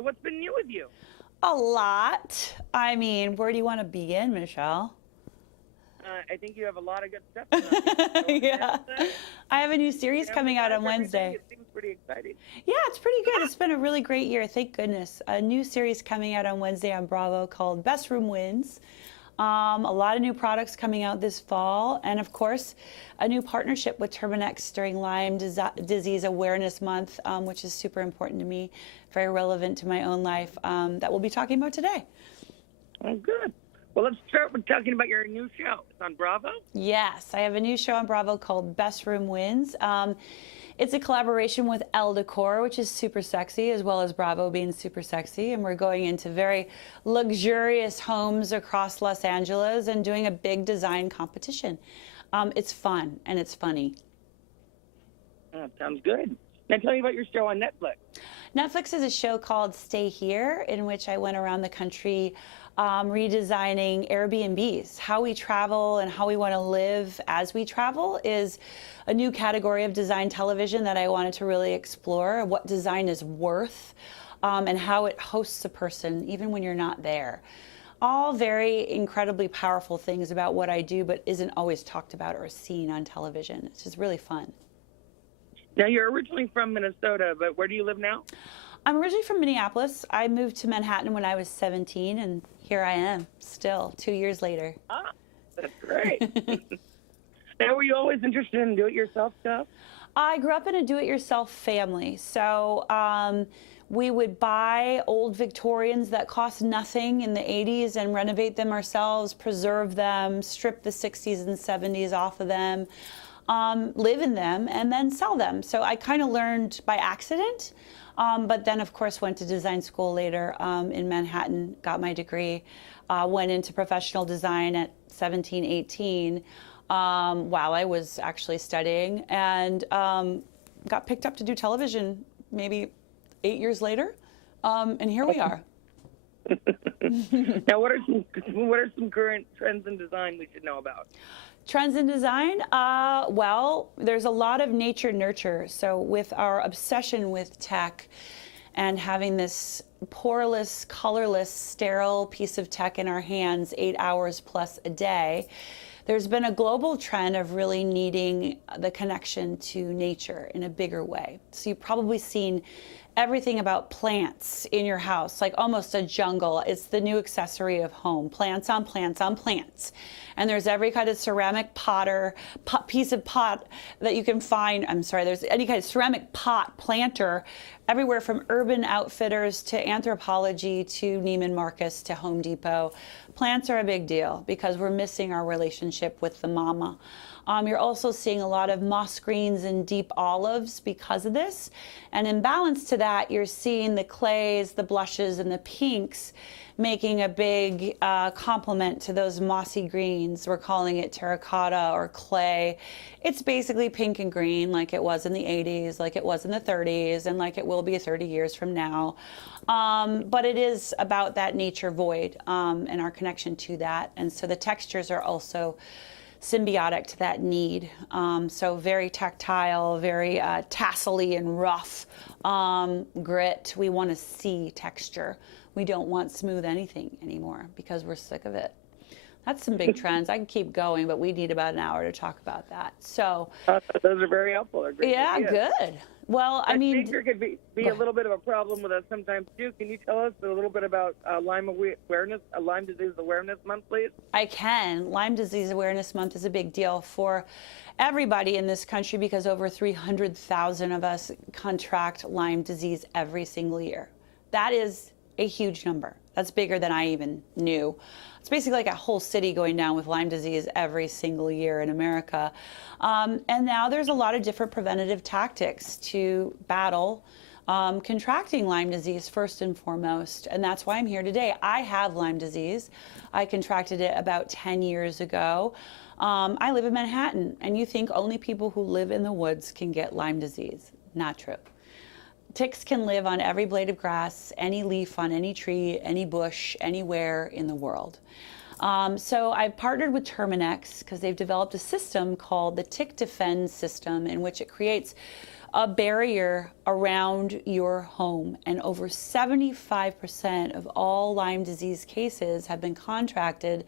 So what's been new with you? A lot. I mean, where do you want to begin, Michelle? I think you have a lot of good stuff going on. So Yeah. I have a new series coming out on Wednesday. It seems pretty exciting. Yeah, it's pretty good. It's been a really great year, thank goodness. A new series coming out on Wednesday on Bravo called Best Room Wins. A lot of new products coming out this fall, and of course, a new partnership with Terminix during Lyme Disease Awareness Month, which is super important to me, very relevant to my own life, that we'll be talking about today. Oh, good. Well, let's start with talking about your new show. It's on Bravo? Yes, I have a new show on Bravo called Best Room Wins. It's a collaboration with Elle Decor, which is super sexy, as well as Bravo being super sexy. And we're going into very luxurious homes across Los Angeles and doing a big design competition. It's fun and it's funny. Oh, sounds good. Now tell me about your show on Netflix. Netflix is a show called Stay Here, in which I went around the country redesigning Airbnbs. How we travel and how we want to live as we travel is a new category of design television that I wanted to really explore, what design is worth and how it hosts a person even when you're not there. All very incredibly powerful things about what I do, but isn't always talked about or seen on television. It's just really fun. Now, you're originally from Minnesota, but where do you live now? I'm originally from Minneapolis. I moved to Manhattan when I was 17, and here I am still 2 years later. Ah, that's great. Now, were you always interested in do-it-yourself stuff? I grew up in a do-it-yourself family. So we would buy old Victorians that cost nothing in the 80s and renovate them ourselves, preserve them, strip the 60s and 70s off of them, live in them, and then sell them. So I kind of learned by accident. But then, of course, went to design school later in Manhattan, got my degree, went into professional design at 17, 18 while I was actually studying, and got picked up to do television maybe 8 years later, and here we are. Now, what are some current trends in design we should know about? Trends in design? Well, there's a lot of nature nurture. So with our obsession with tech and having this poreless, colorless, sterile piece of tech in our hands 8 hours plus a day, there's been a global trend of really needing the connection to nature in a bigger way. So you've probably seen everything about plants in your house, like almost a jungle. It's the new accessory of home, plants on plants on plants. And there's every kind of ceramic piece of pot that you can find. There's any kind of ceramic pot planter everywhere from Urban Outfitters to Anthropologie to Neiman Marcus to Home Depot. Plants are a big deal because we're missing our relationship with the mama. You're also seeing a lot of moss greens and deep olives because of this. And in balance to that, you're seeing the clays, the blushes, and the pinks making a big complement to those mossy greens. We're calling it terracotta or clay. It's basically pink and green like it was in the 80s, like it was in the 30s, and like it will be 30 years from now. But it is about that nature void and our connection to that. And so the textures are also symbiotic to that need. So very tactile, very tassel-y and rough grit. We want to see texture. We don't want smooth anything anymore because we're sick of it. That's some big trends. I can keep going, but we need about an hour to talk about that. So those are very helpful. They're great ideas. Good. Well, I mean, nature could be a little bit of a problem with us sometimes too. Can you tell us a little bit about Lyme Disease Awareness Month, please? I can. Lyme Disease Awareness Month is a big deal for everybody in this country because over 300,000 of us contract Lyme disease every single year. That is a huge number. That's bigger than I even knew. It's basically like a whole city going down with Lyme disease every single year in America. And now there's a lot of different preventative tactics to battle contracting Lyme disease first and foremost. And that's why I'm here today. I have Lyme disease. I contracted it about 10 years ago. I live in Manhattan, and you think only people who live in the woods can get Lyme disease. Not true. Ticks can live on every blade of grass, any leaf on any tree, any bush, anywhere in the world. So I've partnered with Terminix because they've developed a system called the Tick Defend system, in which it creates a barrier around your home. And over 75% of all Lyme disease cases have been contracted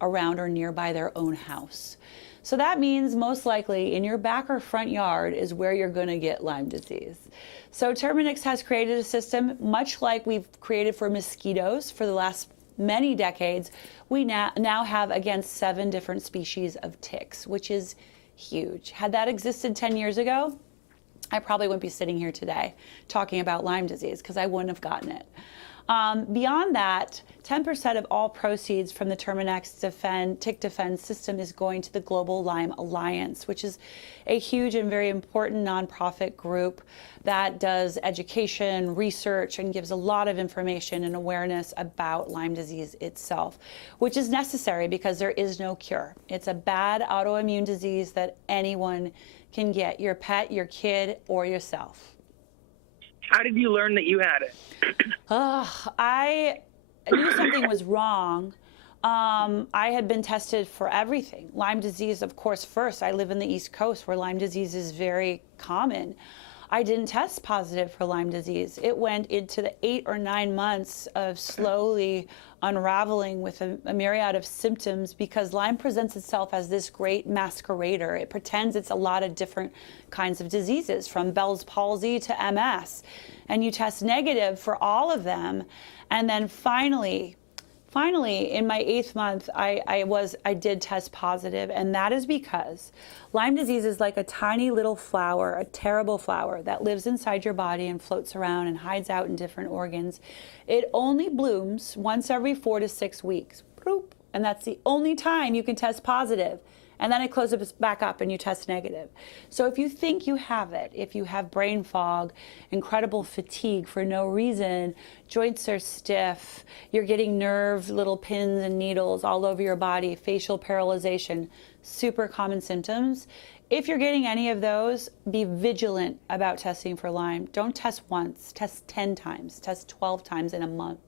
around or nearby their own house. So that means most likely in your back or front yard is where you're going to get Lyme disease. So Terminix has created a system much like we've created for mosquitoes for the last many decades. We now have, again, 7 different species of ticks, which is huge. Had that existed 10 years ago, I probably wouldn't be sitting here today talking about Lyme disease because I wouldn't have gotten it. Beyond that, 10% of all proceeds from the Terminix Tick Defend system is going to the Global Lyme Alliance, which is a huge and very important nonprofit group that does education, research, and gives a lot of information and awareness about Lyme disease itself, which is necessary because there is no cure. It's a bad autoimmune disease that anyone can get, your pet, your kid, or yourself. How did you learn that you had it? I knew something was wrong. I had been tested for everything. Lyme disease, of course, first. I live in the East Coast where Lyme disease is very common. I didn't test positive for Lyme disease. It went into the 8 or 9 months of slowly unraveling with a myriad of symptoms because Lyme presents itself as this great masquerader. It pretends it's a lot of different kinds of diseases, from Bell's palsy to MS. And you test negative for all of them. And then finally, in my 8th month, I did test positive, and that is because Lyme disease is like a tiny little flower, a terrible flower that lives inside your body and floats around and hides out in different organs. It only blooms once every 4 to 6 weeks, and that's the only time you can test positive. And then it closes back up and you test negative. So if you think you have it, if you have brain fog, incredible fatigue for no reason, joints are stiff, you're getting little pins and needles all over your body, facial paralyzation, super common symptoms. If you're getting any of those, be vigilant about testing for Lyme. Don't test once, test 10 times, test 12 times in a month.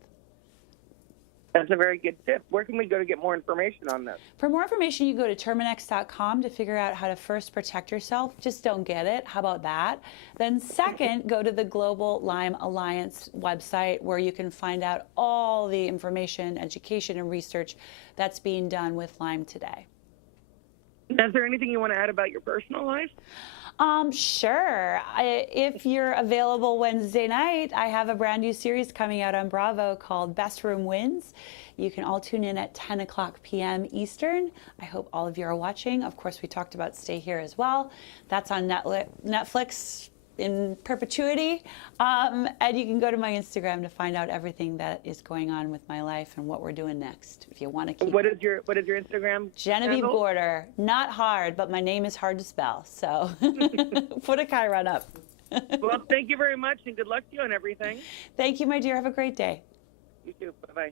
That's a very good tip. Where can we go to get more information on this? For more information, you go to Terminix.com to figure out how to first protect yourself. Just don't get it. How about that? Then second, go to the Global Lyme Alliance website where you can find out all the information, education, and research that's being done with Lyme today. Is there anything you want to add about your personal life? Sure. If you're available Wednesday night, I have a brand new series coming out on Bravo called Best Room Wins. You can all tune in at 10 o'clock p.m. Eastern. I hope all of you are watching. Of course, we talked about Stay Here as well. That's on Netflix in perpetuity. And you can go to my Instagram to find out everything that is going on with my life and what we're doing next. If you want to keep What is your Instagram? Genevieve handle? Gorder. Not hard, but my name is hard to spell. So put a Chiron up. Well, thank you very much and good luck to you on everything. Thank you, my dear. Have a great day. You too. Bye-bye.